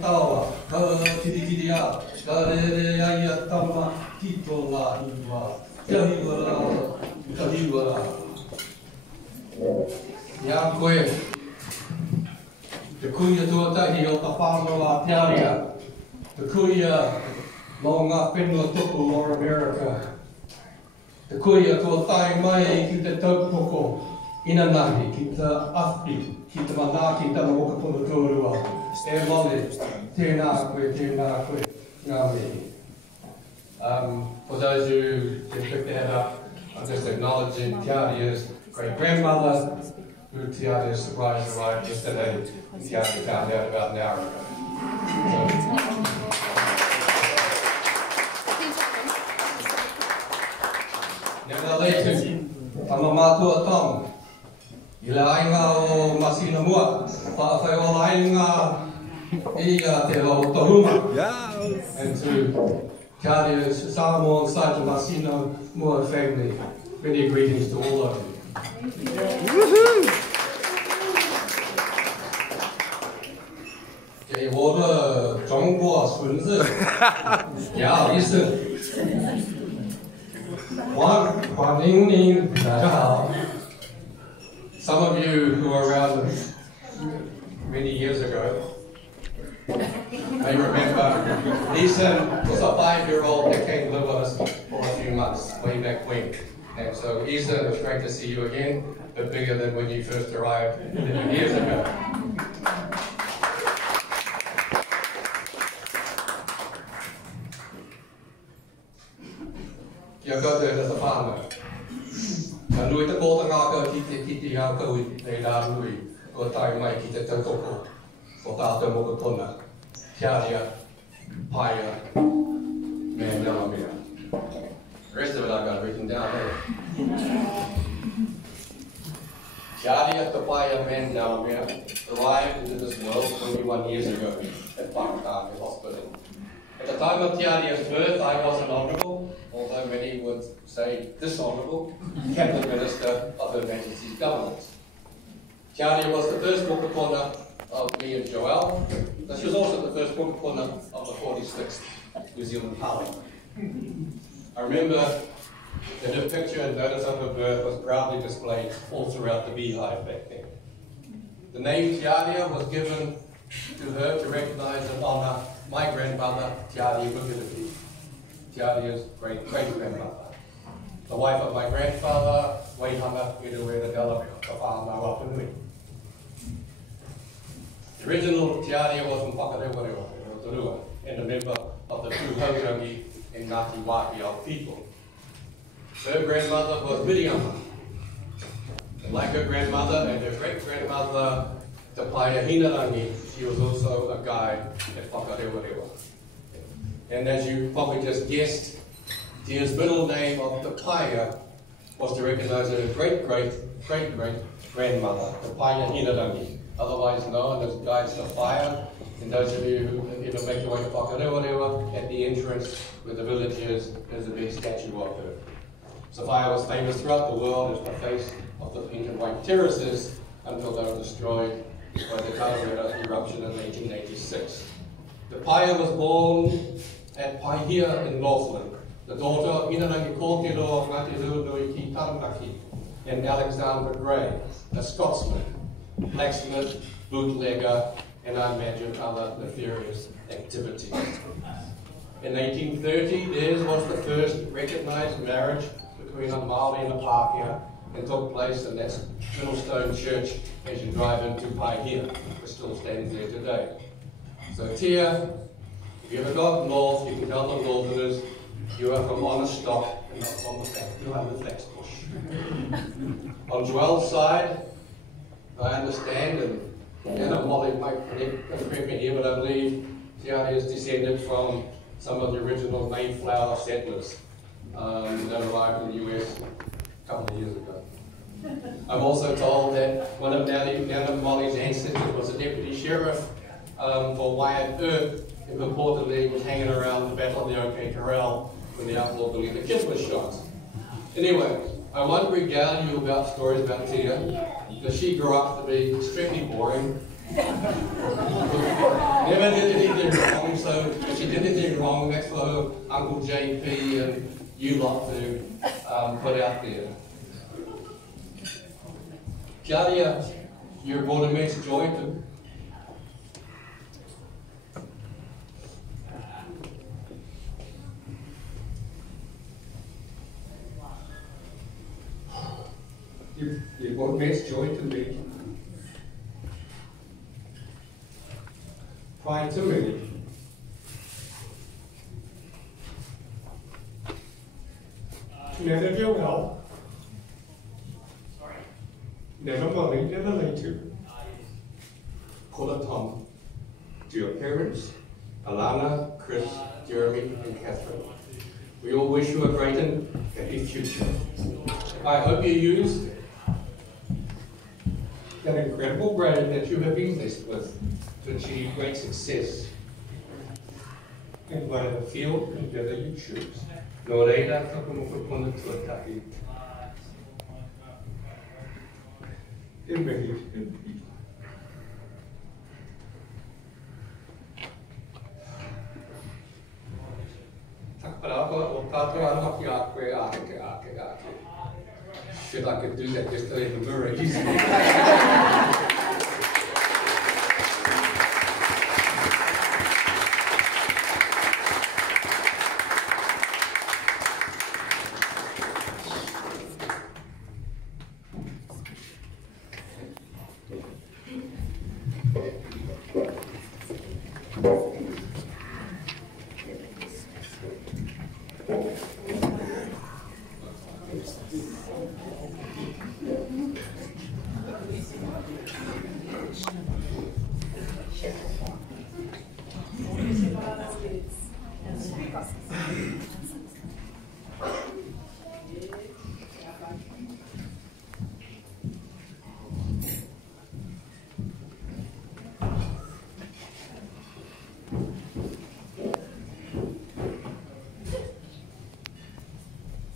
Tawa, Tiaria, Tiaria, Tama, Titola, Tiaria, Yankwe, the Kuya Tuariki of the Pamela, Tiaria, the Kuya, long up in the Tupu or America, the Kuya Tuariki, Mai, keep the Tokoko, Inanaki, keep the Afri, keep the Manaki, the Mokapunga. For those who just picked their head up, I'm just acknowledging Tiaria's great-grandmother, who Tiaria's surprise arrived yesterday, and Tiaria found out about an hour ago. Now later, I'm a matua tom. Ila ainga o masina mua, whawhai o ainga I te o tohuma. And to Tiaria's Samoan side of Masina Mua family, many greetings to all of you. Okay, 我的中国孙子，姚医生，欢迎您，大家好。Some of you who were around many years ago may remember Ethan was a 5-year-old that came to live with us for a few months, way back when. And so Ethan, it's great to see you again, but bigger than when you first arrived 50 years ago. Kia koutou e tata whānau. Ka nui te kōta ngākau ki te ngākau I te rā nui, ko tai mai ki te tautoko, ko tātou moko tona, Tiaria, Paia, me Nalamea. The rest of it I've got written down here. Tiaria, the Paia, man Nalamea, arrived into this world 21 years ago at Haka Hospital. At the time of Tiaria's birth, I was an honourable, although many would say dishonourable, cabinet minister of Her Majesty's government. Tiaria was the first Mokopuna of me and Joel, but she was also the first Mokopuna of the 46th New Zealand Parliament. I remember that her picture and notice of her birth was proudly displayed all throughout the beehive back then. The name Tiaria was given to her to recognise and honour my grandmother, Tiaria Bukidiki, Tiaria's great-grandmother, the wife of my grandfather, Waihanga Iruwera Dela Whānau Apunui. The original Tiaria was from Whakarewarewa, Rotorua, and a member of the Tuariki and Ngāti Wāhi people. Her grandmother was Miriama. And like her grandmother and her great-grandmother, the Paia Hinarangi, she was also a guide at Whakarewarewa. And as you probably just guessed, Tia's middle name of the Paia was to recognise her great-great-great-great-grandmother, the Paia Hinarangi, otherwise known as Guides the Fire. And those of you who ever make your way to Whakarewarewa, at the entrance where the village is, there's a big statue of her. Sophia was famous throughout the world as the face of the pink and white terraces until they were destroyed by the Tiaria eruption in 1886. The Paia was born at Paihia in Northland, the daughter of Inarangi Kōtiro of Ngāti Ruanui Taranaki and Alexander Gray, a Scotsman, blacksmith, bootlegger, and I imagine other nefarious activities. In 1830, theirs was the first recognised marriage between a Māori and a Pākehā, and took place in that little stone church as you drive into Paihia, which still stands there today. So Tia, if you ever go up north, you can tell the northerners you are from honest stock and not from the flax bush. On Joel's side, I understand, and Molly might correct me here, but I believe Tiaria is descended from some of the original Mayflower settlers that arrived in the US a couple of years ago. I'm also told that one of Nana Molly's ancestors was a deputy sheriff for Wyatt Earp, who reportedly was hanging around the Battle of the OK Corral when the outlaw Billy the Kid was shot. Anyway, I won't regale you about stories about Tia, because she grew up to be extremely boring Never did anything wrong, so if she did anything wrong, that's for Uncle JP and you lot to put out there. Tiaria, you brought immense joy to. You brought immense joy to me. Prior to me, never feel well, never money, never later. Call a Tom to your parents, Alana, Chris, Jeremy, and Catherine. We all wish you a great and happy future. I hope you use that incredible brain that you have been blessed with to achieve great success in whatever field and whether you choose. Nō reira, whakamokopuna tuataki. E mihi, e mihi. Takaparapa o tātou aroha ki a koe ake. Shit, I could do that just in the mirror easily.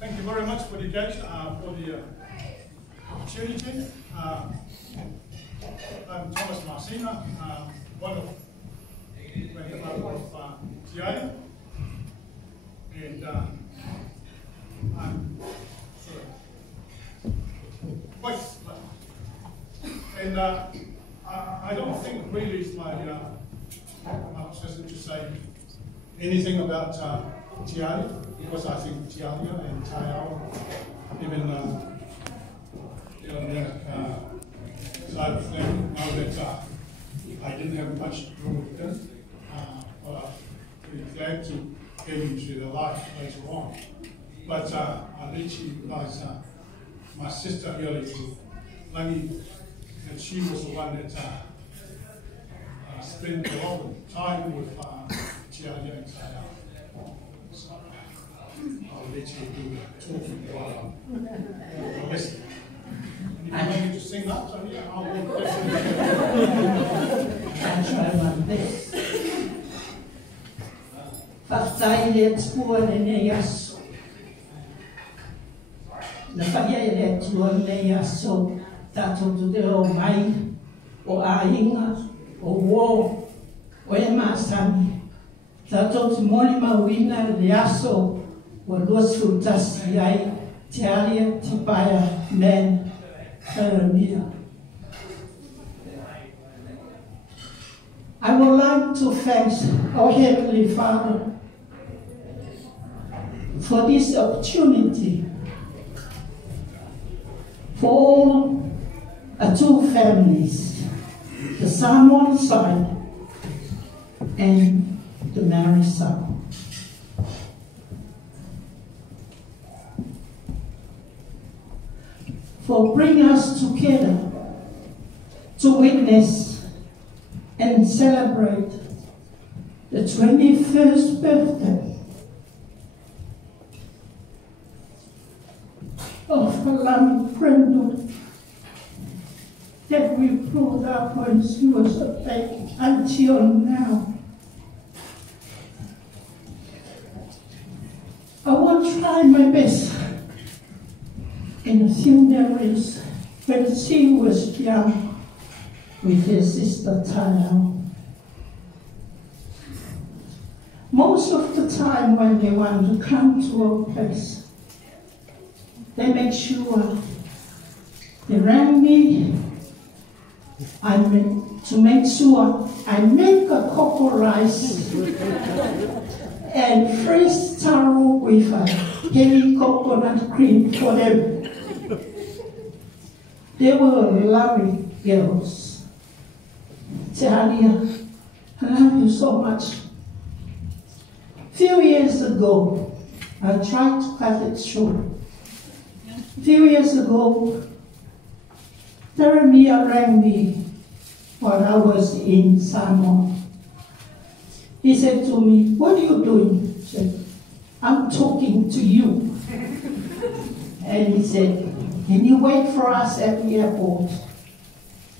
Thank you very much for the occasion, for the opportunity. I'm Thomas Marcina, one of Tiaria, and I'm sort of quite and I don't think really it's my position to say anything about Tiaria, because I think Tiaria and Tiaria, even side of them, now that I didn't have much to do with them, but I'm pretty glad to get into their life later on. But I let you guys, my sister really to let me, and she was the one that spent a lot of time with Tiaria and Tiaria. So I'll let you do the talking while I'm listening. If you want me to sing that, so yeah, I will definitely. I'll try my best. Whakataile tua nei aso. Na whaiaere tua nei aso, tātou tu te o mai, o ainga, o wō, o e māsani. Tātou te moli mauina le aso, o luasu tasi ai, Tiaria, Tipaya, men, Jeremiah. I would like to thank our Heavenly Father for this opportunity for all two families, the Samoan side and the married side. For bringing us together to witness and celebrate the 21st birthday of a loving friend that we brought up when she was a baby until now. I will try my best in a few memories when she was young, with his sister Tiaria. Most of the time when they want to come to a place, they make sure they rang me. To make sure I make a cocoa rice and fresh taro with a heavy coconut cream for them. They were lovely girls. Tiaria, I love you so much. Few years ago, I tried to cut it short. Few years ago, Tiaria rang me while I was in Samoa. He said to me, "What are you doing?" I said, "I'm talking to you." And he said, "Can you wait for us at the airport?"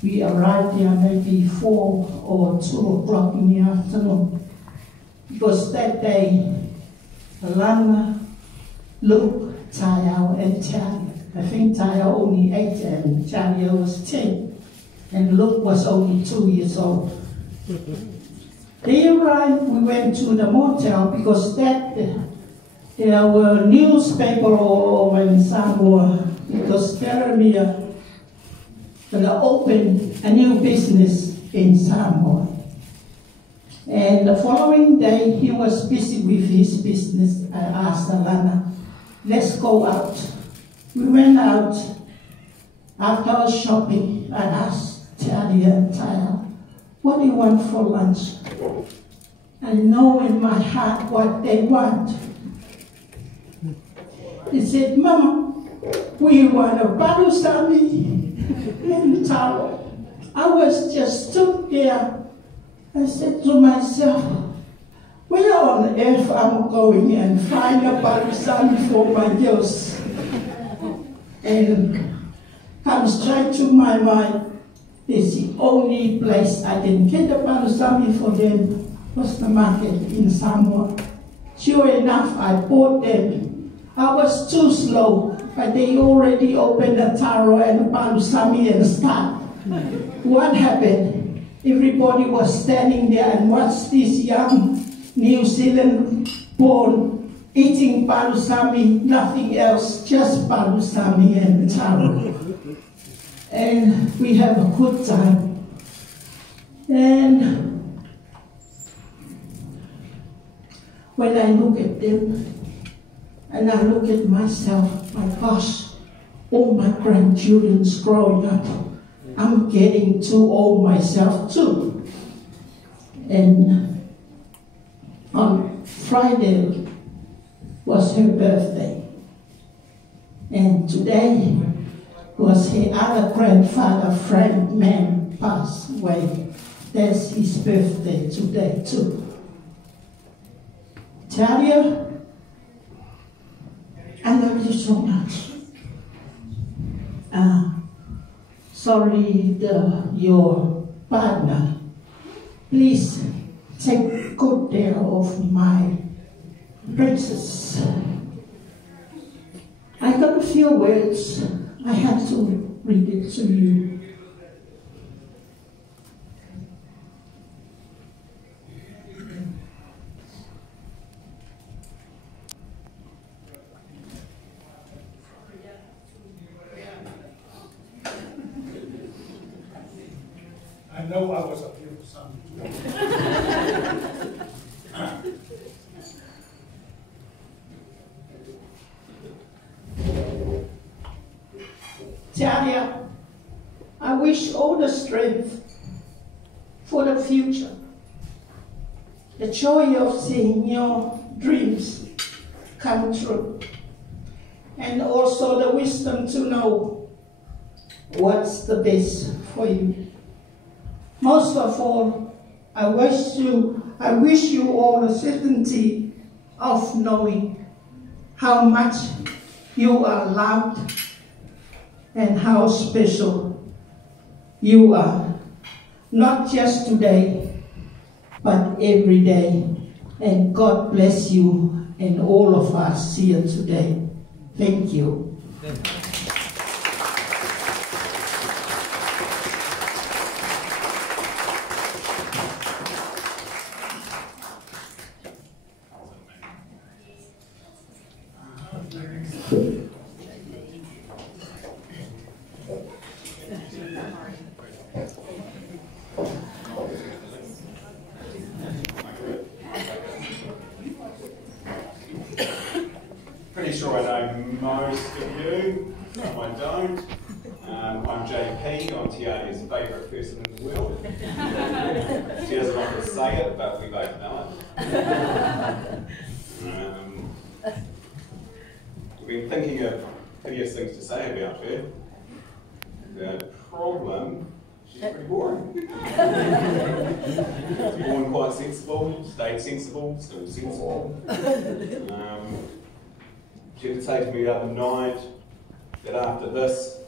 We arrived there maybe 4 or 2 o'clock in the afternoon. Because that day, Alana, Luke, Tiaria, and Tiaria. I think Tiaria only 8 and Tiaria was 10. And Luke was only 2 years old. They arrived, we went to the motel because there were newspapers all over in Samoa because Tiaria opened a new business in Samoa. And the following day, he was busy with his business. I asked Alana, "Let's go out." We went out. After our shopping, I asked Tiaria and Tiaria, "What do you want for lunch?" I know in my heart what they want. They said, "Mama, we want a palusami and taro." I was just stood there. I said to myself, where on earth I'm going and find a palusami for my girls? And comes straight to my mind, it's the only place I can get a palusami for them was the market in Samoa. Sure enough, I bought them. I was too slow, but they already opened the taro and the palusami and start. What happened? Everybody was standing there and watched this young New Zealand born eating palusami, nothing else, just palusami and taro. And we have a good time. And when I look at them, and I look at myself, my gosh, all my grandchildren's growing up. I'm getting too old myself too. And on Friday was her birthday. And today was her other grandfather, Frank Man, passed away. That's his birthday today too. Tiaria, I love you so much. Sorry, your partner. Please take good care of my princess. I got a few words. I have to read it to you. I know I was a beautiful son. Tiaria, I wish all the strength for the future, the joy of seeing your dreams come true, and also the wisdom to know what's the best for you. Most of all, I wish you all the certainty of knowing how much you are loved and how special you are, not just today, but every day. And God bless you and all of us here today. Thank you. Pretty sure I know most of you. No, I don't. I'm JP. I'm Tiaria's favourite person in the world. She doesn't like to say it, but we both know it. We've been thinking of hideous things to say about her. The problem, she's pretty boring. Born quite sensible, stayed sensible, still sensible. She had to say to me the other night that after this,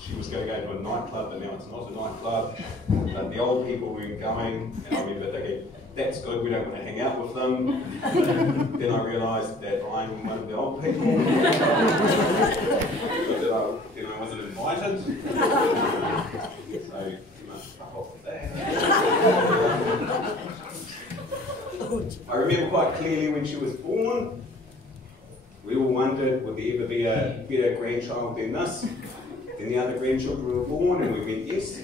she was going to go to a nightclub, but now it's not a nightclub. But the old people weren't going, and I remember thinking, that's good, we don't want to hang out with them. Then I realised that I'm one of the old people. Then I wasn't invited. So you must fuck off with that. I remember quite clearly when she was born, we all wondered, would there ever be a better grandchild than this? Then the other grandchildren were born, and we went, yes.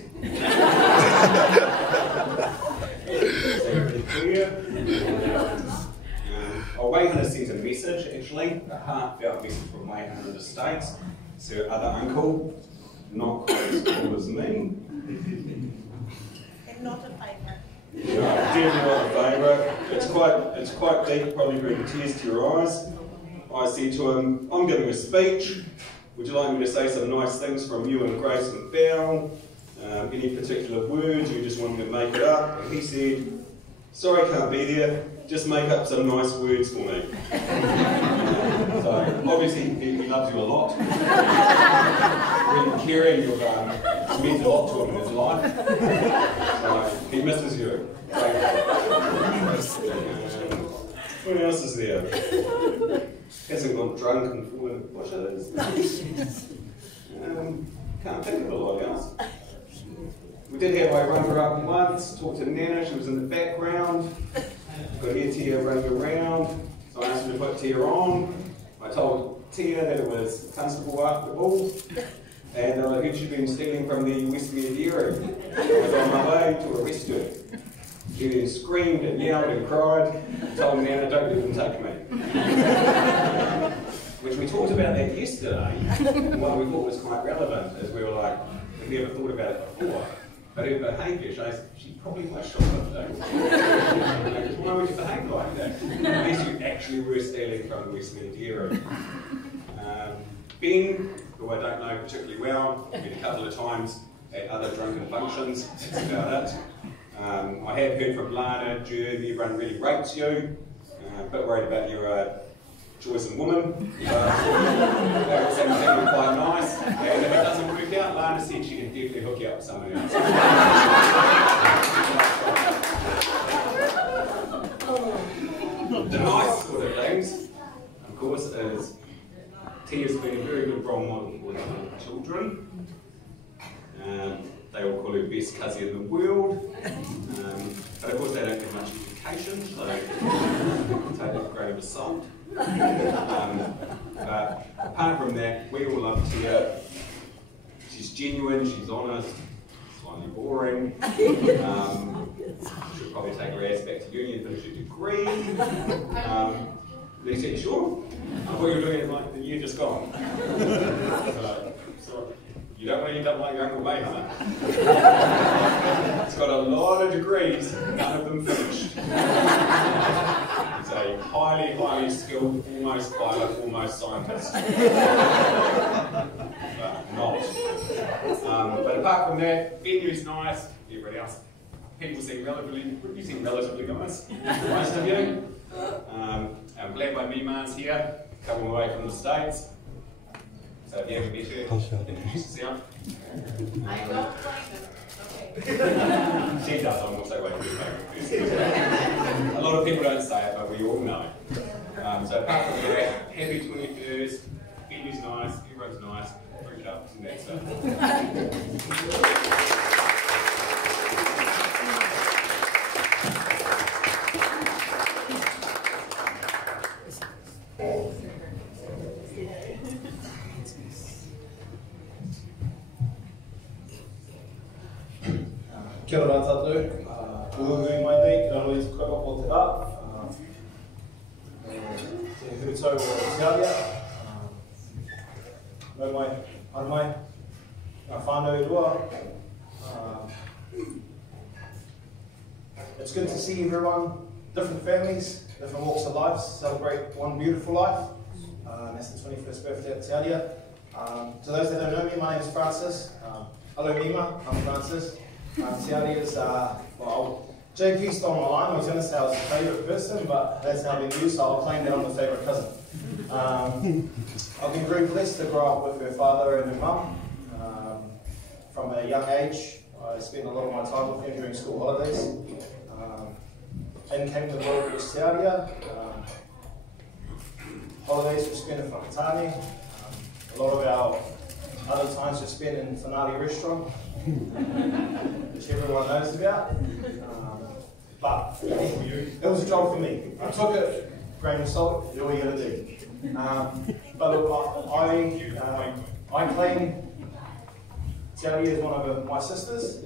So pretty clear. Wayhunter sent a message, actually, a heartfelt message from Wayhunter in the States. It's her other uncle, not quite as cool as me. And not a favourite. No, definitely not a favourite. It's quite deep, probably bringing tears to your eyes. I said to him, I'm giving a speech. Would you like me to say some nice things from you and Grace and Val? Any particular words, you just want me to make it up? And he said, sorry, can't be there. Just make up some nice words for me. So obviously he loves you a lot. Really caring, you've meant a lot to him in his life. So he misses you. What else is there? Hasn't gone drunk and fallen in bushes. Can't think of a lot else. We did have I run her up once, talked to Nana, she was in the background. Got here Tia running around, so I asked her to put Tia on. I told Tia that it was Constable after all, and I heard she'd been stealing from the Westmead area. I was on my way to arrest her. She then screamed and yelled and cried, told Nana, don't let them take me. Which we talked about that yesterday, and what we thought was quite relevant, as we were like, we've never thought about it before. But her behaviour shows she probably was shoplifting. Why would you behave like that? Unless you actually were stealing from the Westmead area. Ben, who I don't know particularly well, I've met a couple of times at other drunken functions, that's about it. I have heard from Lana, Jern, everyone really rates you. A bit worried about your choice in woman. They all seem quite nice. And if it doesn't work out, Lana said she can definitely hook you up with somebody else. The nice sort of things, of course, is Tia's been a very good role model for the children. They all call her best cousin in the world. But of course they don't have much education, so they take it with a grain of salt. But apart from that, we all love Tia. She's genuine, she's honest, slightly boring. She'll probably take her ass back to uni and finish her degree. Lisa, you sure? I thought you were doing it like the year just gone. So you don't want to end up like your Uncle Wayhunter. It's got a lot of degrees, none of them finished. He's a highly, highly skilled, almost pilot, almost scientist. But not. But apart from that, venue's nice, everybody else. People seem relatively nice, most of you. I'm glad my Miman's here, coming away from the States. So if you haven't met her, introduce yourself. I don't like it. Okay. She does, I'm also waiting for your favourite person. A lot of people don't say it, but we all know it. So apart from that, happy 21st, venue's nice, everyone's nice, drink it up, and that's it. Kia ora tātou, uhui mai nei, kia ora i te koe o te rā. Te hurutau o Tiaria. Nau mai, anu mai, ngā whānau I rua. It's good to see everyone, different families, different walks of life, celebrate one beautiful life. That's the 21st birthday of Tiaria. To those that don't know me, my name is Francis. Hello Mima, I'm Francis. Tiaria's, well, JP stole my line. I was going to say I was his favourite person, but that's now been used, so I'll claim that I'm the favourite cousin. I've been very blessed to grow up with her father and her mum. From a young age, I spent a lot of my time with them during school holidays. Then came to the world of Tiaria. Holidays were spent in Whakatane. A lot of our other times were spent in Whanari restaurant, which everyone knows about. But it was a job for me. I took it, grain of salt, do what you gotta do. But look, I claim Tiaria is one of my sisters.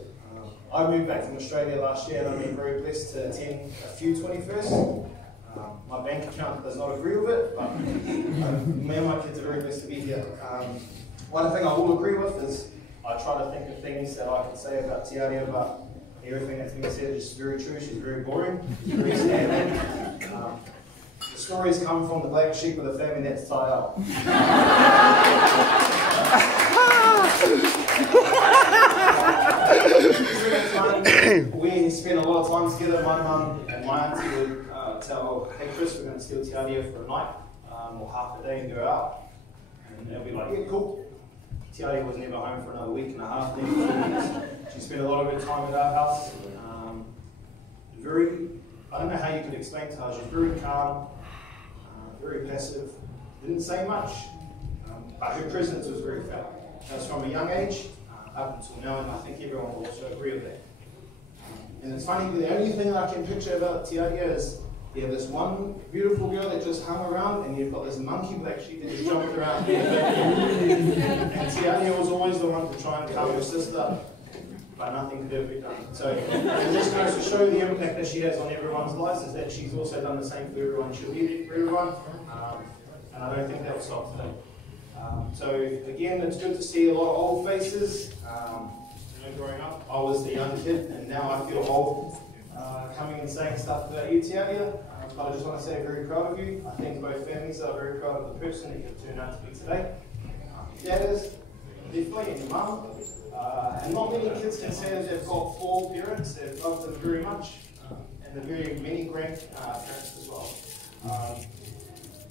I moved back from Australia last year and I've been very blessed to attend a few 21st. My bank account does not agree with it, but me and my kids are very blessed to be here. One thing I will agree with is I try to think of things that I can say about Tiaria, but everything that's been said is very true. She's very boring, very standard. The stories come from the black sheep of the family that's tied up. We spent a lot of time together. My mum and my auntie would tell, hey Chris, we're going to steal Tiaria for a night or half a day and go out. And they'll be like, yeah, cool. Tiaria was never home for another week and a half. She spent a lot of her time at our house. I don't know how you could explain to her. She's very calm, very passive, didn't say much, but her presence was very felt. That was from a young age up until now, and I think everyone will also agree with that. And it's funny, the only thing I can picture about Tiaria is you have this one beautiful girl that just hung around, and you've got this monkey black sheep that just jumped around. And Tiaria was always the one to try and calm her sister, but nothing could ever be done. So it just goes to show the impact that she has on everyone's lives, is that she's also done the same for everyone. She'll be there for everyone, and I don't think that will stop today. So again, it's good to see a lot of old faces. Growing up, I was the young kid, and now I feel old coming and saying stuff about you, Tiaria. But I just want to say I'm very proud of you. I think both families are very proud of the person that you've turned out to be today. Dad is, definitely, and your mum. And not many kids can say that they've got 4 parents. They've loved them very much, and the very many grandparents as well.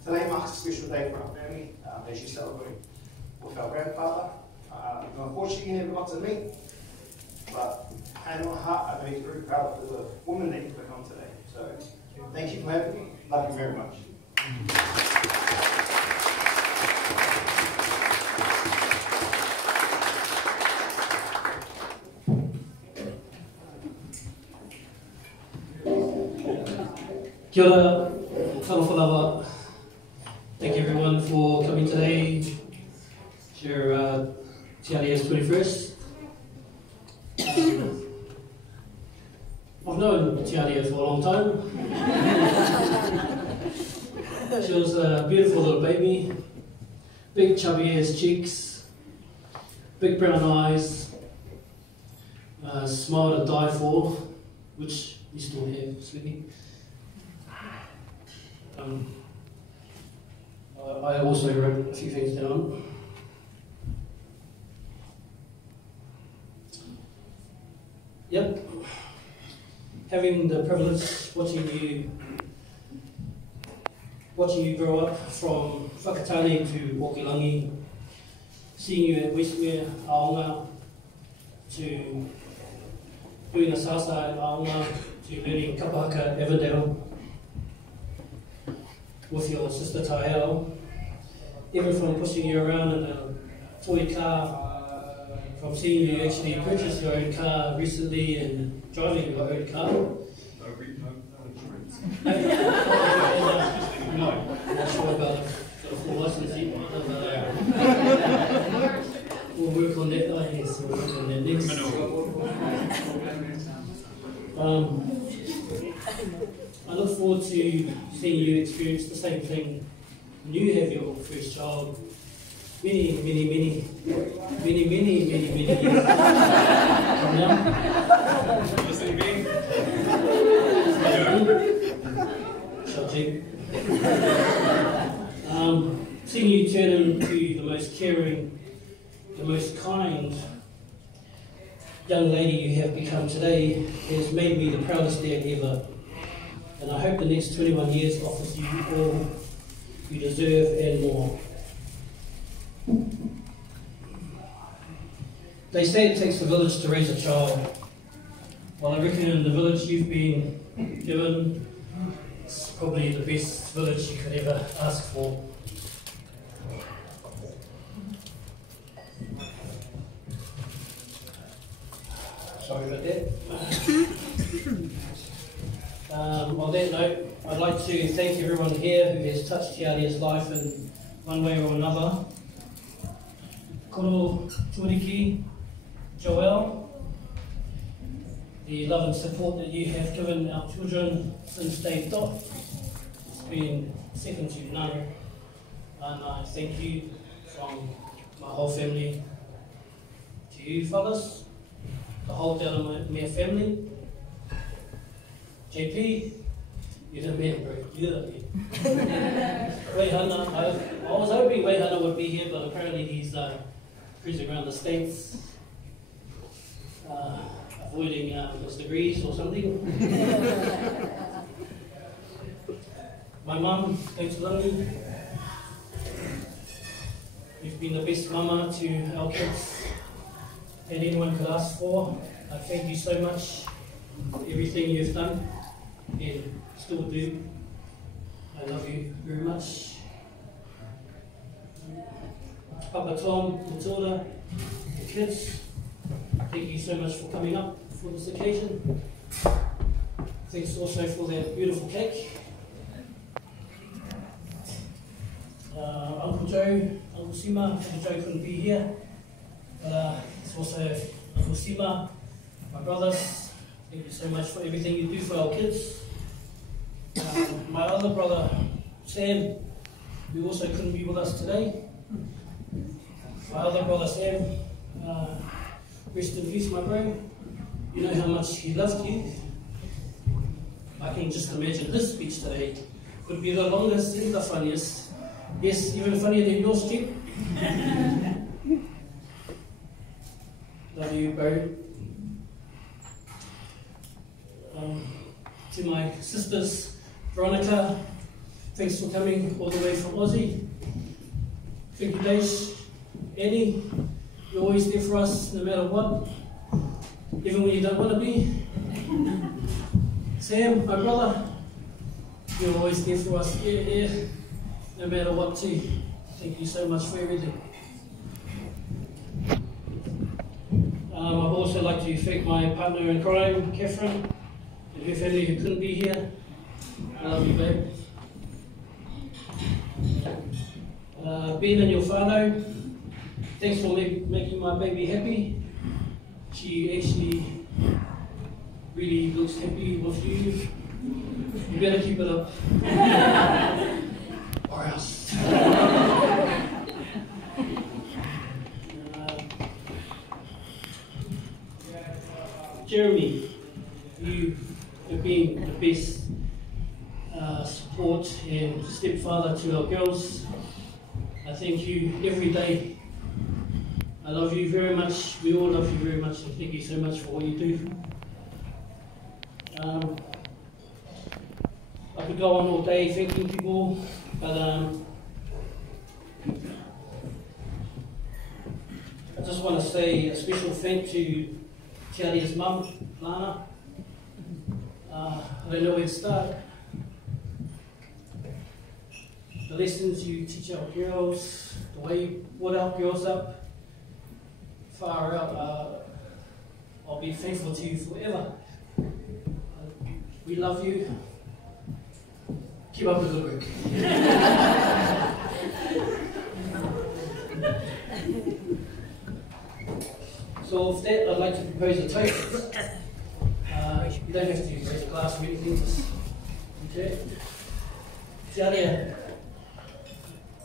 Today marks a special day for our family as you celebrate with our grandfather. Unfortunately, you never got to meet, but hand on heart, I'm very proud of the woman that you've become today. So, thank you for having me. Love you very much. Kia ora, whanawhanawa. Thank you everyone for coming today. Share Tiaria's 21st. I've known Tiaria for a long time. She was a beautiful little baby, big chubby ass cheeks, big brown eyes, smile to die for, which you still have, sweetie. I also wrote a few things down. Yep. Having the privilege watching you grow up from Whakatane to Okilangi, seeing you at Westmere, Aonga, to doing a sasa at Aonga, to learning kapahaka at Everdale with your sister Tiaria, even from pushing you around in a toy car, from seeing you actually purchase your own car recently and driving your own car. No, I'm not sure about the full license yet. We'll work on that, I guess. We'll work on that next. look forward to seeing you experience the same thing when you have your first child. Many years from now. Listening, Ben? Seeing you turn into the most caring, the most kind young lady you have become today has made me the proudest dad ever. And I hope the next 21 years offers you all you deserve and more. They say it takes a village to raise a child. Well, I reckon in the village you've been given, it's probably the best village you could ever ask for. Sorry about that. On that note, I'd like to thank everyone here who has touched Tiaria's life in one way or another. Koro, Tuariki, Joel, the love and support that you have given our children since day dot. It's been second to none. And I thank you from my whole family to you fellas, the whole Delamere family. JP, you're the man, bro. You're the man. Waihana, I was hoping Waihana would be here, but apparently he's cruising around the States, avoiding his degrees or something. My mum, Tuariki, you've been the best mama to our kids that anyone could ask for. I thank you so much for everything you've done and still do. I love you very much. Papa Tom, Matilda, the kids, thank you so much for coming up for this occasion. Thanks also for that beautiful cake. Uncle Joe, Uncle Sima, Uncle Joe couldn't be here, but it's also Uncle Sima, my brothers. Thank you so much for everything you do for our kids. My other brother, Sam, who also couldn't be with us today. My other brother, Sam, rest in peace, my bro. You know how much he loved you. I can just imagine his speech today could be the longest and the funniest. Yes, even funnier than yours, Chick. Love you, bro. To my sisters, Veronica, thanks for coming all the way from Aussie. Thank you, Dash. Annie, you're always there for us no matter what, even when you don't want to be. Sam, my brother, you're always there for us, no matter what too. Thank you so much for everything. I'd also like to thank my partner in crime, Catherine, and her family who couldn't be here. I love you, babe. Ben and your father, thanks for making my baby happy. She actually really looks happy with you. You better keep it up. Or else. Jeremy, you have been the best support and stepfather to our girls. I thank you every day. I love you very much. We all love you very much, and thank you so much for what you do. I could go on all day thanking people, but I just want to say a special thank to Tiaria's mum, Lana. I don't know where to start. The lessons you teach our girls, the way you brought our girls up, far out, I'll be faithful to you forever. We love you. Keep up the good work. So with that, I'd like to propose a toast. You don't have to raise a glass or anything, just you Okay. Tiaria,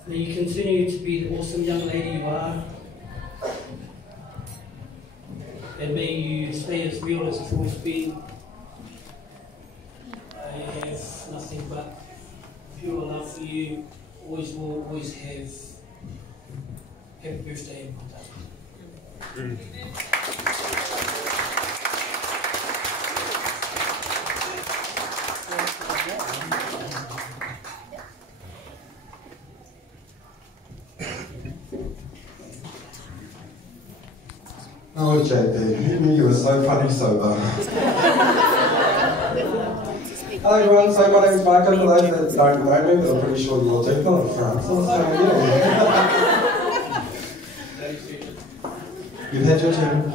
may you continue to be the awesome young lady you are. And may you stay as real as you've always been. I have nothing but pure love for you. Always will, always have. Happy birthday and contact. Oh, JP, who knew you were so funny sober? Hello everyone, so my name's Micah. For those that don't know me, but I'm pretty sure you all do. Hello, France. You've had your turn.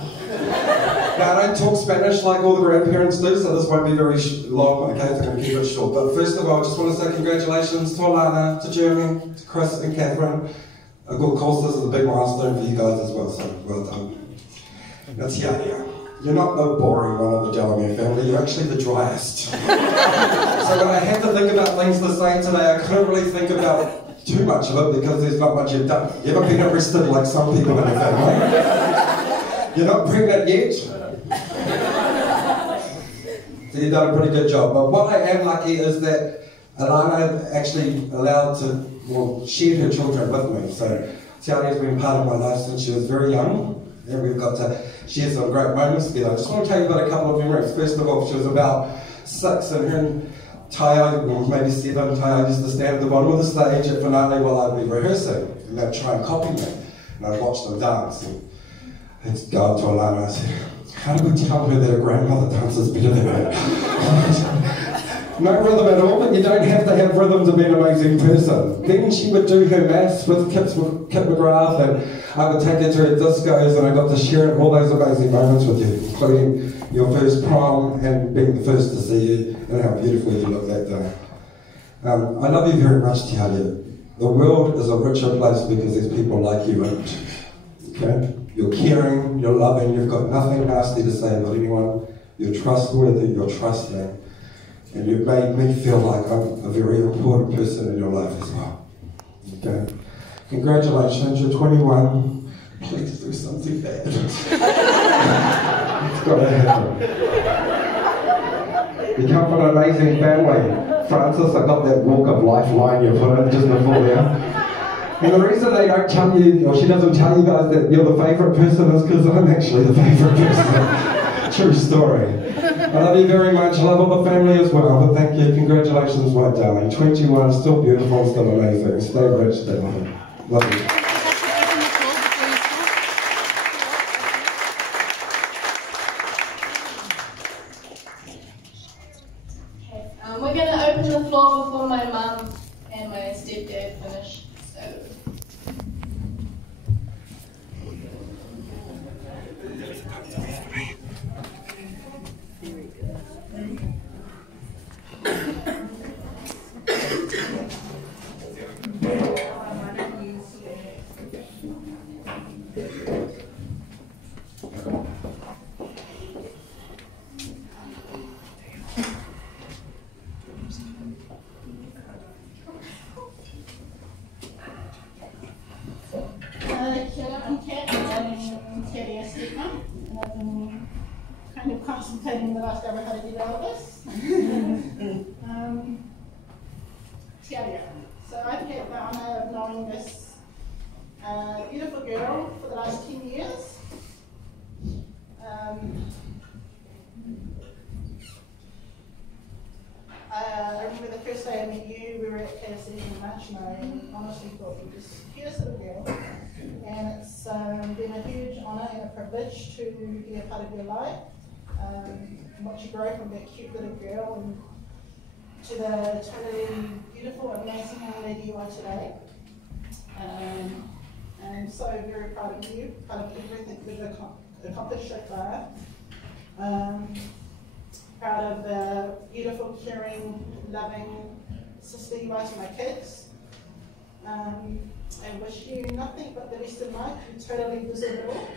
Now, I don't talk Spanish like all the grandparents do, so this won't be very long. Okay, I'm going to keep it short. But first of all, I just want to say congratulations to Alana, to Jeremy, to Chris and Catherine. Of course, this is a big milestone for you guys as well, so well done. Now, Tiaria, you're not the boring one of the Delamere family, you're actually the driest. So when I had to think about things the same today, I couldn't really think about too much of it because there's not much you've done. You ever been arrested like some people in the family? You're not pregnant yet? So you've done a pretty good job. But what I am lucky is that Alana actually allowed to, well, shared her children with me. So Tiaria's been part of my life since she was very young. And we've got to share some great moments together. I just want to tell you about a couple of memories. First of all, she was about 6 and her and Tayo, or maybe 7, Tayo used to stand at the bottom of the stage at finale while I'd be rehearsing. And they'd try and copy me. And I'd watch them dance. And I'd go up to Alana and I said, how do we tell her that her grandmother dances better than her? No rhythm at all, but you don't have to have rhythm to be an amazing person. Then she would do her maths with Kip McGrath, and I would take her to her discos, and I got to share all those amazing moments with you, including your first prom and being the first to see you, and how beautiful you look that day. I love you very much, Tiaria. The world is a richer place because there's people like you in it. Okay? You're caring, you're loving, you've got nothing nasty to say about anyone, you're trustworthy, you're trusting. And you've made me feel like I'm a very important person in your life as well. Okay? Congratulations, you're 21. Please do something bad. It's got to happen. You come from an amazing family. Francis, I got that walk of life line you put in just before there. And the reason they don't tell you, or she doesn't tell you guys that you're the favourite person is because I'm actually the favourite person. True story. I love you very much. I love all the family as well. But thank you. Congratulations, my darling. 21, still beautiful, still amazing. Stay rich, stay loving. Love you. We're going to open the floor before my mum and my stepdad finish. So. I'm Kat, I'm Tiaria's stepmom, and I've been kind of contemplating the last hour how to do all of this. Tiaria. So I've had the honour of knowing this beautiful girl for the last 10 years. I remember the first day I met you, we were at KFC in March, and I honestly thought you were just the cutest little girl. And it's been a huge honour and a privilege to be a part of your life. Watch you grow from that cute little girl and to the totally beautiful, amazing young lady you are today. I'm so very proud of you, proud of everything you've accomplished so far. Proud of the beautiful, caring, loving sister you are to my kids. I wish you nothing but the best in life. You totally deserve it all.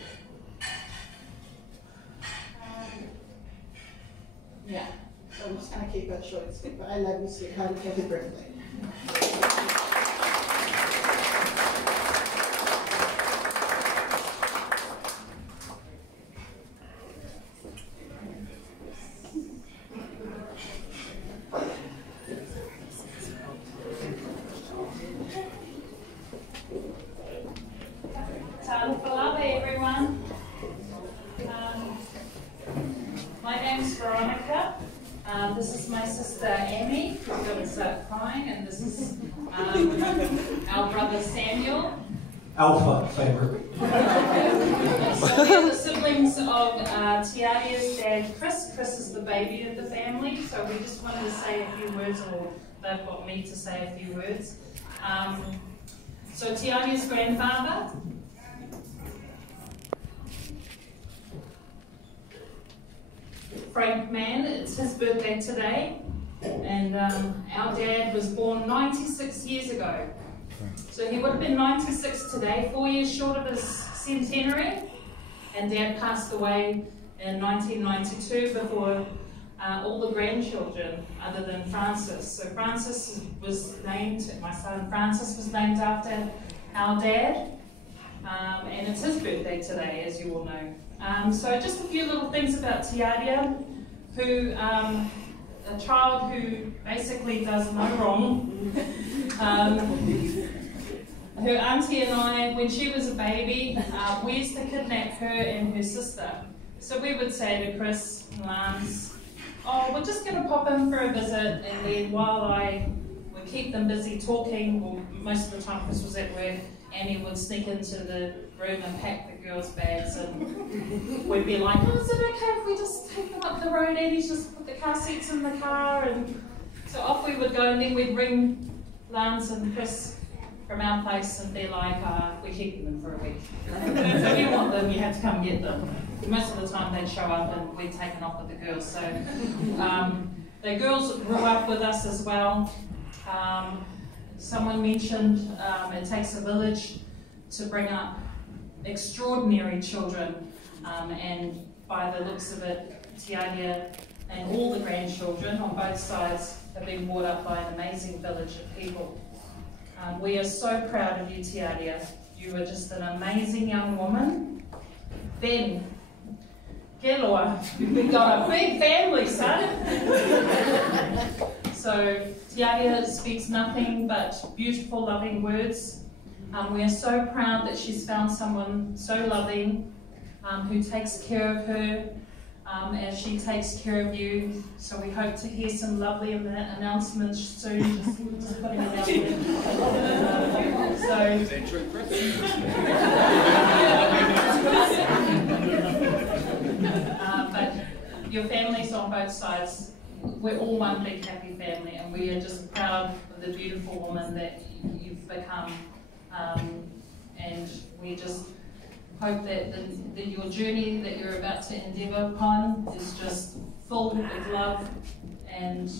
Yeah, so I'm just going to keep it short and sweet. But I love you, sweetheart, and happy birthday. Everyone. My name's Veronica. This is my sister Amy, who's going to start crying, and this is our brother Samuel. Alpha favorite. So we're the siblings of Tiaria's dad, Chris. Chris is the baby of the family, so we just wanted to say a few words, or they've got me to say a few words. So Tiaria's grandfather, Frank Mann, it's his birthday today, and our dad was born 96 years ago. So he would have been 96 today, 4 years short of his centenary, and Dad passed away in 1992 before all the grandchildren other than Francis. So Francis was named, my son Francis was named after our dad, and it's his birthday today, as you all know. So just a few little things about Tiaria, who, a child who basically does no wrong. Her auntie and I, when she was a baby, we used to kidnap her and her sister. So we would say to Chris and Lance, oh, we're just going to pop in for a visit, and then while I would keep them busy talking, or most of the time Chris was at work, Annie would sneak into the room and pack the girls' bags, and we'd be like, oh, is it okay if we just take them up the road? Annie's just put the car seats in the car, and so off we would go, and then we'd bring Lance and Chris from our place and be like, we're keeping them for a week. So if you want them, you have to come get them. Most of the time they'd show up and we'd taken off with the girls. So the girls grew up with us as well. Someone mentioned it takes a village to bring up extraordinary children, and by the looks of it, Tiaria and all the grandchildren on both sides have been brought up by an amazing village of people. We are so proud of you, Tiaria. You are just an amazing young woman. Ben, Keloa, we've got a big family, son. So Tiaria speaks nothing but beautiful, loving words. We are so proud that she's found someone so loving, who takes care of her as she takes care of you. So we hope to hear some lovely announcements soon. Just putting it out there. But your families on both sides, we're all one big happy family, and we are just proud of the beautiful woman that you've become. And we just hope that your journey that you're about to endeavour upon is just full of love and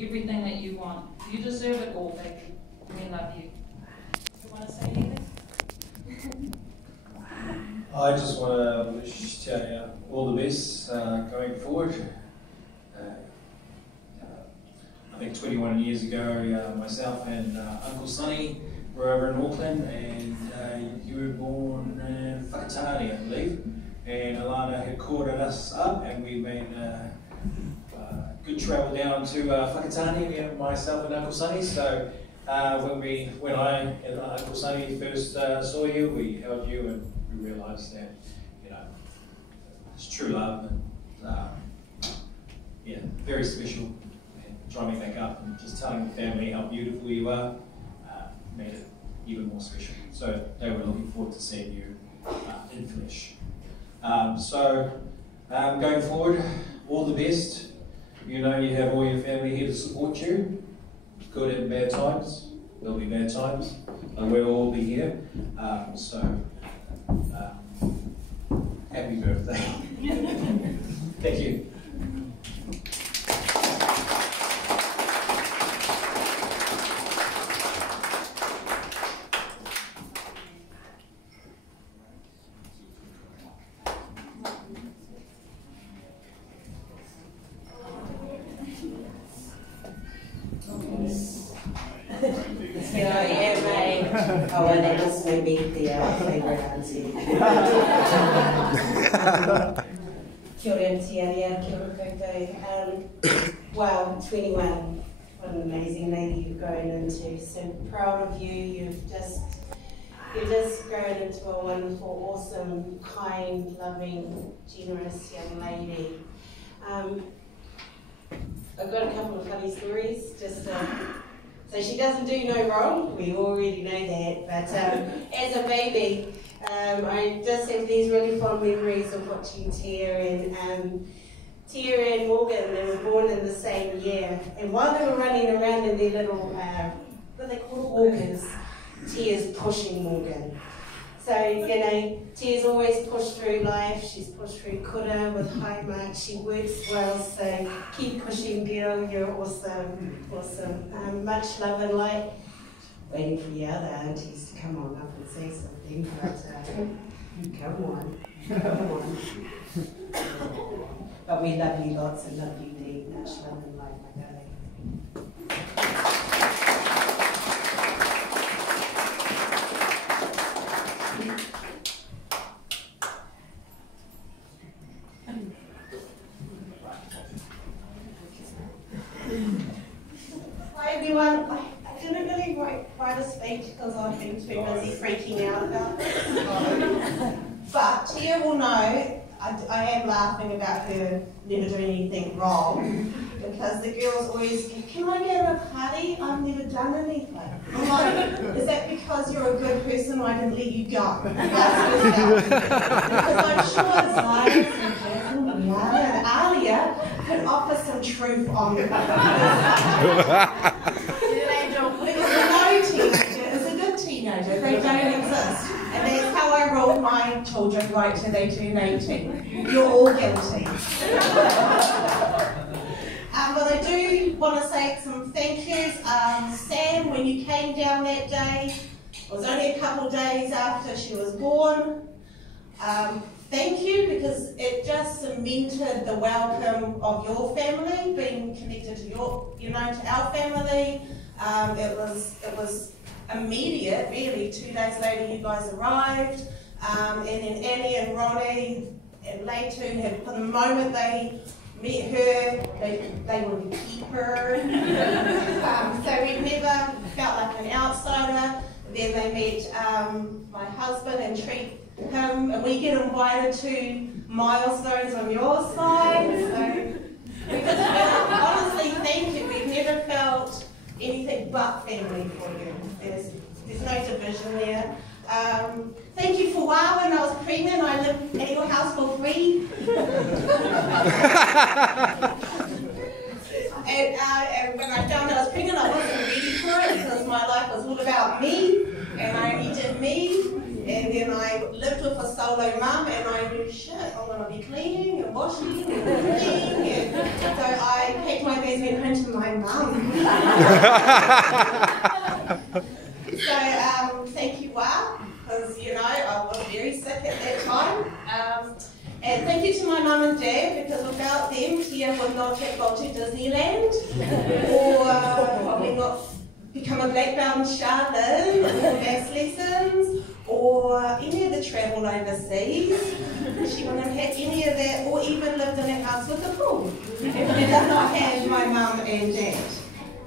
everything that you want. You deserve it all, baby. We love you. Do you want to say anything? I just want to wish Tiaria all the best going forward. I think 21 years ago, myself and Uncle Sonny were over in Auckland, and you were born in Tiaria, I believe. And Alana had called us up, and we made good travel down to Whakatane, myself and Uncle Sonny. So when I and Uncle Sonny first saw you, we held you, and we realised that it's true love, and yeah, very special. And driving back up and just telling the family how beautiful you are made it even more special. So they were looking forward to seeing you in flesh. Going forward, all the best. You know you have all your family here to support you. Good and bad times. There'll be bad times, and we'll all be here. Happy birthday. Thank you. Oh, and that must be the favourite auntie. Kia ora Tiaria, kia ora koutou. Wow, 21, what an amazing lady you've grown into. So proud of you. You've just grown into a wonderful, awesome, kind, loving, generous young lady. I've got a couple of funny stories. So she doesn't do no wrong. We already know that. But as a baby, I just have these really fond memories of watching Tiaria and Morgan. They were born in the same year, and while they were running around in their little, what are they called, walkers, Tia's pushing Morgan. So, you know, Tia's always pushed through life. She's pushed through kura with high marks. She works well, so keep pushing, girl. You're awesome, awesome. Much love and light. Waiting for the other aunties to come on up and say something, but come on. But we love you lots and love you deep. Much love and light, my darling. Hi everyone. I didn't really write a speech because I've been too busy freaking out about this. But Tia will know I am laughing about her never doing anything wrong, because the girls always go, can I go to a party? I've never done anything. I'm like, is that because you're a good person or I didn't let you go? Because I'm sure Zion and Alia could offer some truth on this. No teenager is a good teenager. They don't exist. And that's how I roll my children right till they turn 18. You're all guilty. But I do want to say some thank yous. Sam, when you came down that day, it was only a couple of days after she was born. Thank you, because it just cemented the welcome of your family, being connected to your, to our family. It was immediate, really. 2 days later, you guys arrived, and then Annie and Ronnie and Leighton had, from the moment they met her, they wanted to keep her. So we never felt like an outsider. Then they met my husband and treat him, and we get invited to milestones on your side. So we just honestly thank you. We've never felt anything but family for you. There's no division there. Thank you for wow. When I was pregnant, I lived at your house for free. And when I found out I was pregnant, I wasn't ready for it, because my life was all about me, and I only did me. And then I lived with a solo mum, and I knew, shit, I'm going to be cleaning and washing and cooking. And so I packed my bags and went home to my mum. So thank you, Wa, because, I was very sick at that time. And thank you to my mum and dad, because without them, Tia would not have gone to Disneyland, or probably not become a black belt in Charlotte, or maths lessons, or any of the travel overseas. She wouldn't have had any of that, or even lived in a house with a pool, if we did not have my mum and dad.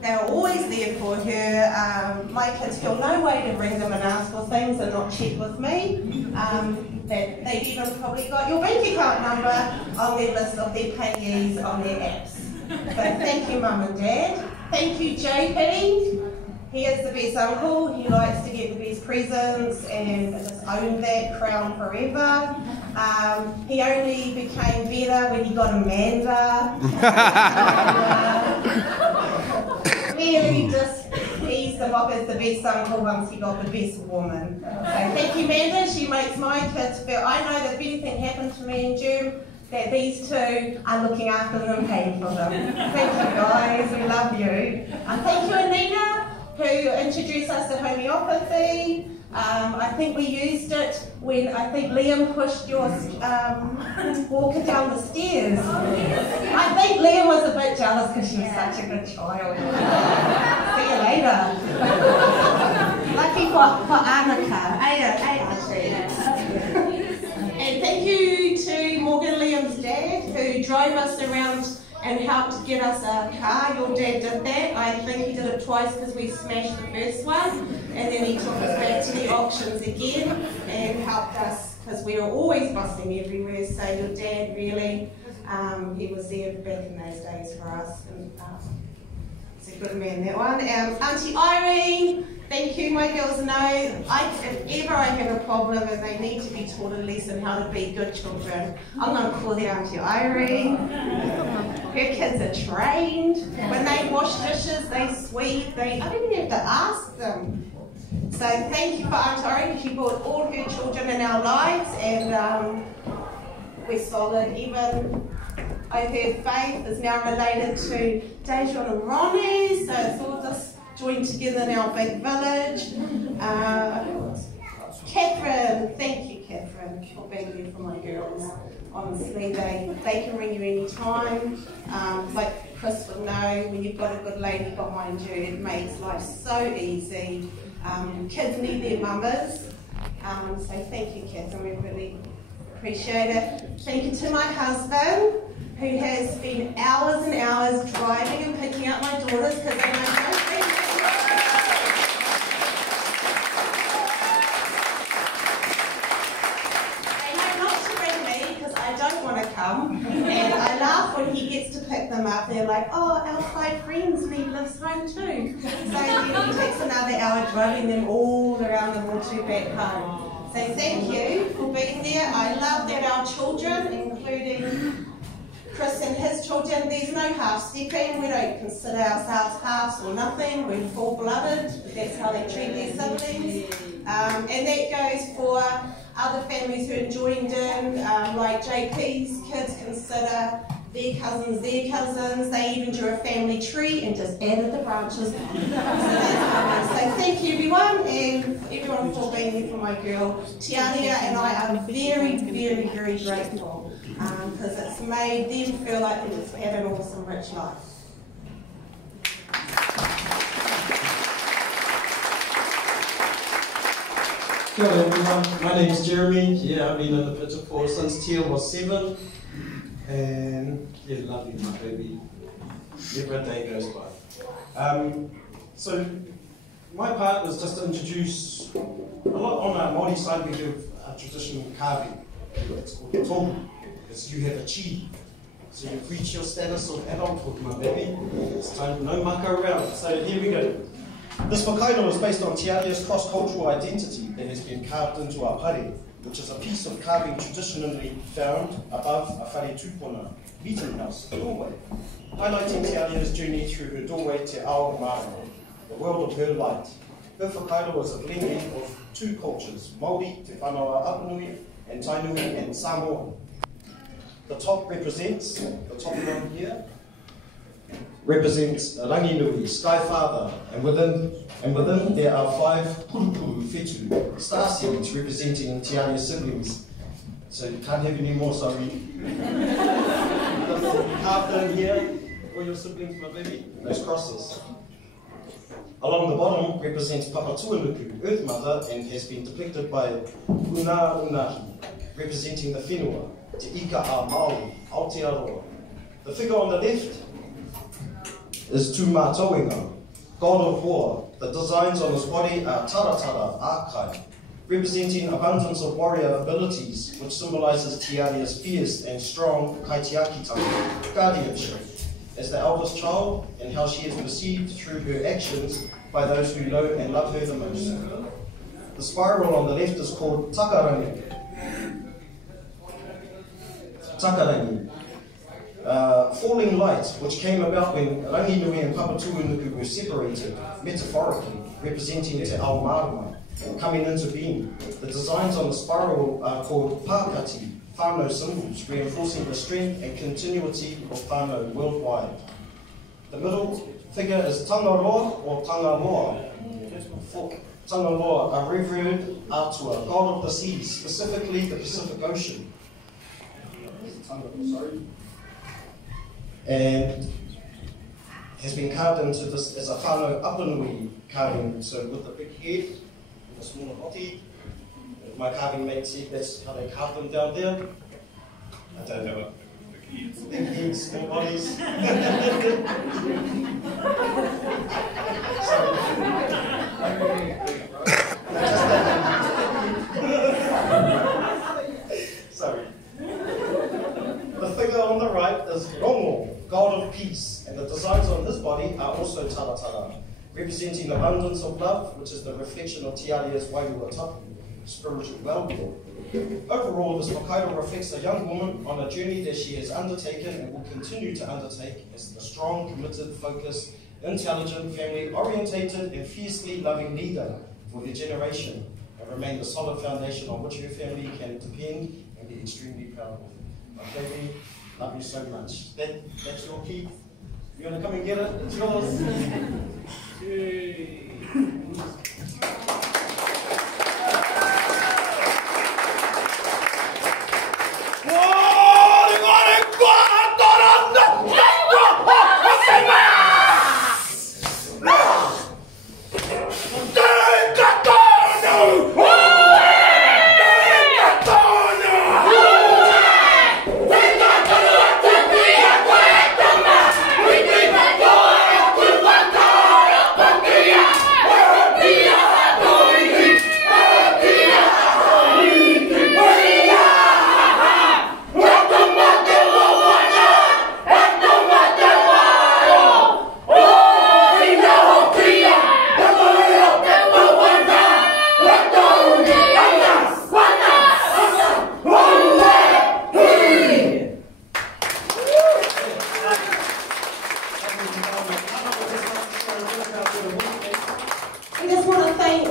They were always there for her. My kids feel no way to ring them and ask for things and not check with me. They've even probably got your bank account number on their list of their payees on their apps. But thank you, Mum and Dad. Thank you, JP. He is the best uncle. He likes to get the best presents and just own that crown forever. He only became better when he got Amanda. Really just eased him up as the best uncle once he got the best woman. So thank you, Amanda. She makes my kids feel, I know that if anything happened to me in June, that these two are looking after them and paying for them. Thank you, guys. We love you. Thank you, Anita. who introduced us to homeopathy. I think we used it when I think Liam pushed your walker down the stairs. I think Liam was a bit jealous because she was such a good child. See you later. Lucky for Annika. And thank you to Morgan, Liam's dad, who drove us around and helped get us a car. Your dad did that. I think he did it twice because we smashed the first one, and then he took us back to the auctions again and helped us because we were always busting everywhere. So your dad really, he was there back in those days for us. And, it's a good man, that one. Auntie Irene, thank you. My girls know if ever I have a problem and they need to be taught a lesson how to be good children, I'm going to call their Auntie Irene. Her kids are trained. When they wash dishes, they sweep. I don't even have to ask them. So thank you for Auntie Irene. She brought all her children in our lives, and we're solid. Even I heard Faith is now related to Dejan and Ronnie, so it's all just joined together in our big village. Catherine, thank you, Catherine, for being there for my girls. Honestly, they can ring you any time. Like Chris would know, when you've got a good lady behind you, it makes life so easy. Kids need their mamas. So thank you, Catherine, we really appreciate it. Thank you to my husband, who has spent hours and hours driving and picking up my daughters because they know no friends. They know not to ring me because I don't want to come, and I laugh when he gets to pick them up. They're like, oh, our 5 friends need lives home too. So then he takes another hour driving them all around the water back home. So thank you for being there. I love that our children, including Chris and his children, there's no half-stepping. We don't consider ourselves halves or nothing. We're full-blooded. That's how they treat their siblings. And that goes for other families who are joined in, like JP's kids consider their cousins. They even drew a family tree and just added the branches. So thank you everyone, and everyone for being there for my girl. Tiaria and I are very, very, very grateful because it's made them feel like they just had an awesome, rich life. Hello everyone, my name is Jeremy. Yeah, I've been in the picture for since Tia was 7. And yeah, love you, my baby. Every day goes by. So my part is just to introduce a lot on our Māori side. We do traditional carving. It's called tohu. It's you have achieved. So you've reached your status of adulthood, my baby. It's time, no mucka around. So here we go. This whakairo is based on Tiaria's cross-cultural identity that has been carved into our pare, which is a piece of carving traditionally found above a whare tūpuna, meeting house, doorway, highlighting Tiaria's journey through her doorway te ao Māori, the world of her light. Her whakairo is a blending of 2 cultures, Māori, te whanawa Apanui, and Tainui and Samoan. The top represents, the top one here, represents Ranginui, Sky Father, and within there are 5 purupuru whetu, star seeds representing Tiaria's siblings. So you can't have any more, sorry. Carved in here, all your siblings, my baby, those crosses. Along the bottom represents Papa Tuariki, Earth Mother, and has been depicted by Una Unahi, representing the whenua, Te Ika a Māori, Aotearoa. The figure on the left is Tu Mātoenga, God of War. The designs on his body are taratara, ākai, representing abundance of warrior abilities, which symbolises Tiaria's fierce and strong kaitiakitanga, guardianship, as the eldest child, and how she is perceived through her actions by those who know and love her the most. The spiral on the left is called takarangi. Falling light, which came about when Ranginui and Papa Tuariki were separated, metaphorically, representing Te Ao Marama, coming into being. The designs on the spiral are called pākati, whānau symbols, reinforcing the strength and continuity of whānau worldwide. The middle figure is Tangaroa or Tangaroa. Tangaroa, a revered atua, god of the seas, specifically the Pacific Ocean. And has been carved into this as a whānau apanui carving, so with the big head and the smaller body. My carving mates said that's how they carve them down there. I don't know. Big heads, small bodies. Sorry. The figure on the right is Rongo, god of peace, and the designs on his body are also taratara, representing abundance of love, which is the reflection of Tiaria's wairuatapu, spiritual well-being. Overall, this whakairo reflects a young woman on a journey that she has undertaken and will continue to undertake as a strong, committed, focused, intelligent, family-orientated and fiercely loving leader for her generation, and remain the solid foundation on which her family can depend and be extremely proud of. My baby, love you so much. That's your key. You want to come and get it? It's yours. Yay. I just want to thank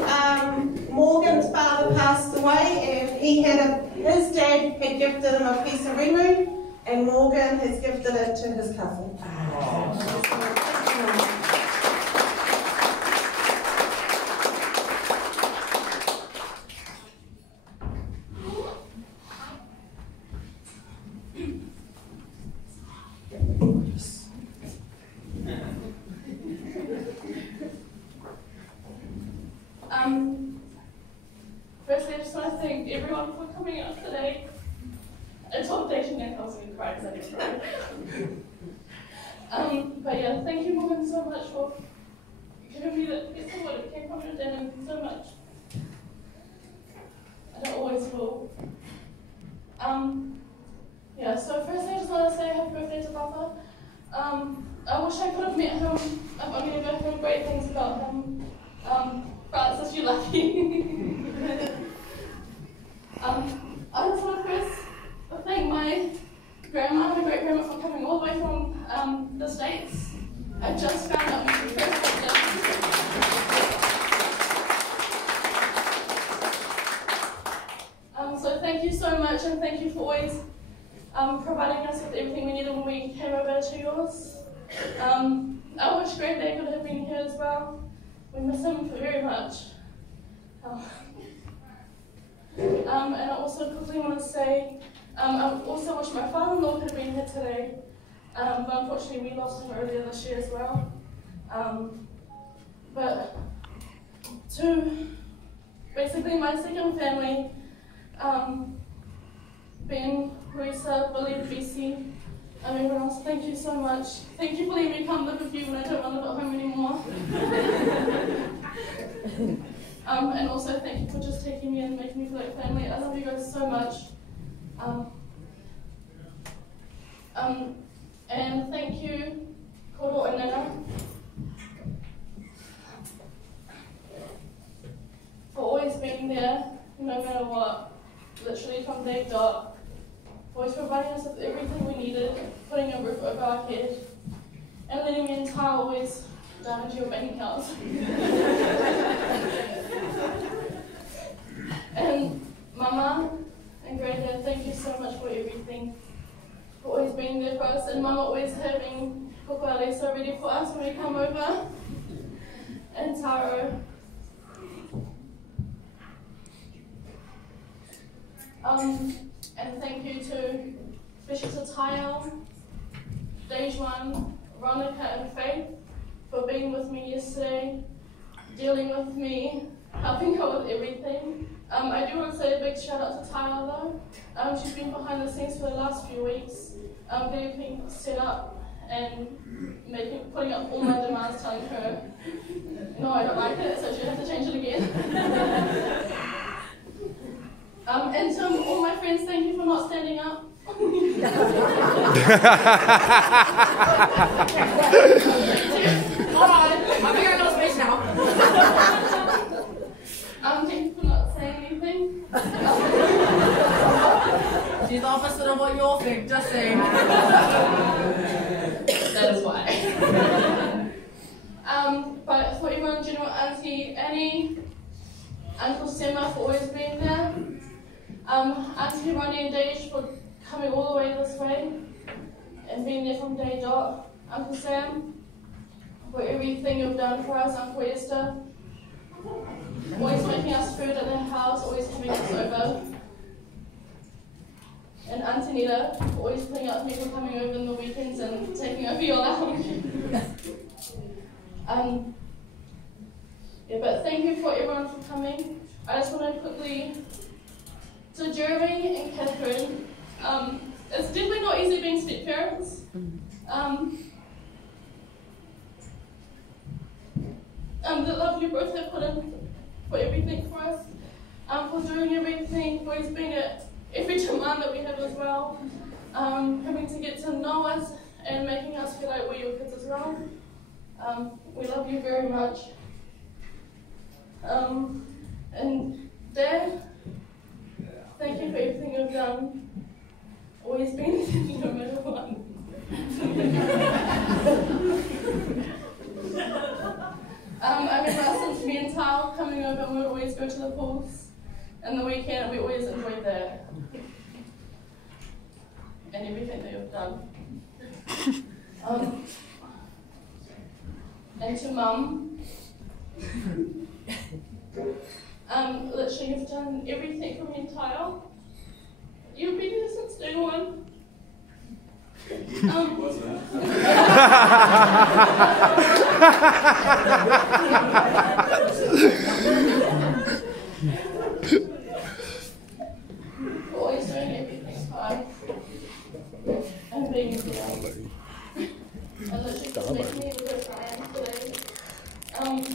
Morgan's father passed away, and his dad had gifted him a piece of rimu, and Morgan has gifted it to his cousin. Firstly, I just want to thank everyone for coming out today. I told Daisy Nick I was going to cry because I didn't cry. But yeah, thank you, Morgan, so much for giving me that piece of wood. It came from your dad and so much. I don't always will. Yeah, so firstly, I just want to say happy birthday to Papa. I wish I could have met him. I'm going to heard great things about him. Francis, you're lucky. I just want to first thank my grandma and my great-grandma for coming all the way from the States. I just found out when she first got there. So thank you so much, and thank you for always providing us with everything we needed when we came over to yours. I wish Granddad could have been here as well. We miss him very much. And I also quickly want to say, I also wish my father-in-law could have been here today, but unfortunately we lost him earlier this year as well. But to basically my second family, Ben, Marisa, Billy, BC, everyone else, thank you so much. Thank you for letting me come live with you when I don't want to live at home anymore. And also thank you for just taking me and making me feel like family. I love you guys so much. And thank you, Koro and Nana, for always being there, no matter what, literally from day dot, always providing us with everything we needed, putting a roof over our head, and letting me and Ty always down into your bank accounts. And Mama and Granddad, thank you so much for everything, for always being there for us, and Mama always having kokoare so ready for us when we come over. And Taro. And thank you to, especially to Tiaria, Dejuan, Veronica and Faith for being with me yesterday, dealing with me, helping her with everything. I do want to say a big shout out to Tiaria though. She's been behind the scenes for the last few weeks, getting things set up and putting up all my demands, telling her, no, I don't like it, so she'll have to change it again. And to all my friends, thank you for not standing up. Alright, I think I got space now. Thank you for not saying anything. She's the opposite of what you all think, just saying. That is why. But for everyone, General Auntie Annie, Uncle Sema for always being there, Auntie Ronnie and Dej for coming all the way this way and being there from day dot, Uncle Sam for everything you've done for us, Uncle Esther, always making us food at the house, always having us over, and Auntie Nita for always putting up people coming over in the weekends and taking over your lounge. Yeah, but thank you for everyone for coming. I just want to quickly, to Jeremy and Catherine, it's definitely not easy being step parents. The love you both have put in for everything for us, for doing everything, for always being at every demand that we have as well, having to get to know us and making us feel like we're your kids as well. We love you very much. And Dad, thank you for everything you've done. Always been there no matter what. I remember since me and Tal coming over, we would always go to the pools and the weekend, we always enjoyed that. And everything that you've done. And to Mum, literally you've done everything for me and Tile. You've been here since day one. Always doing everything fine. And being here. And literally just making me the person I am today.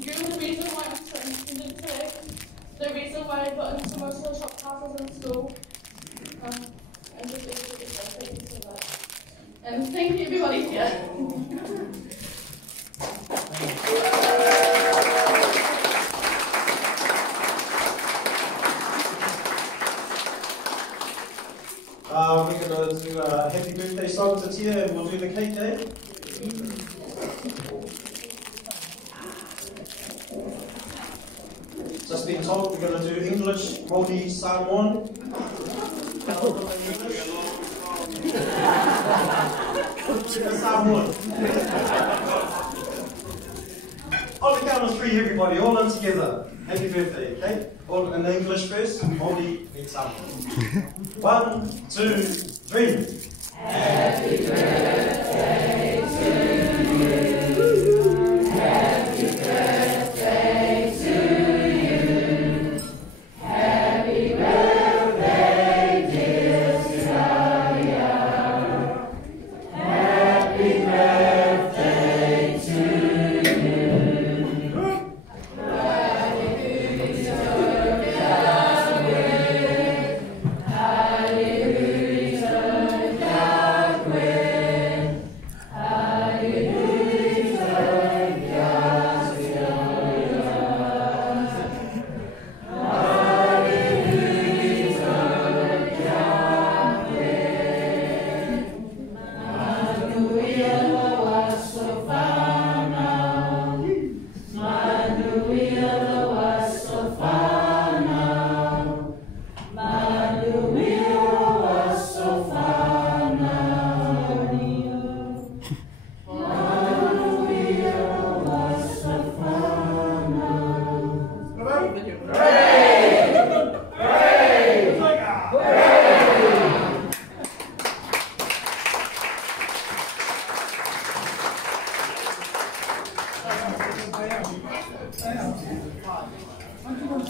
You're the reason why I'm so independent today. The reason why I got into most of the shop classes in school. And just everything, thank you so much. And thank you everybody here. We're going to do a happy birthday song to Tia and we'll do the cake day. Just been told we're going to do English, Māori, Samoan. Samoan. On the count of three, everybody, all in together. Happy birthday, okay? All in English first, Māori, and Samoan. 1, 2, 3. Happy birthday to you. Happy birthday to you. Happy birthday, dear Tiaria. Happy birthday to you. Hallelujah.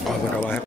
Oh, look, I have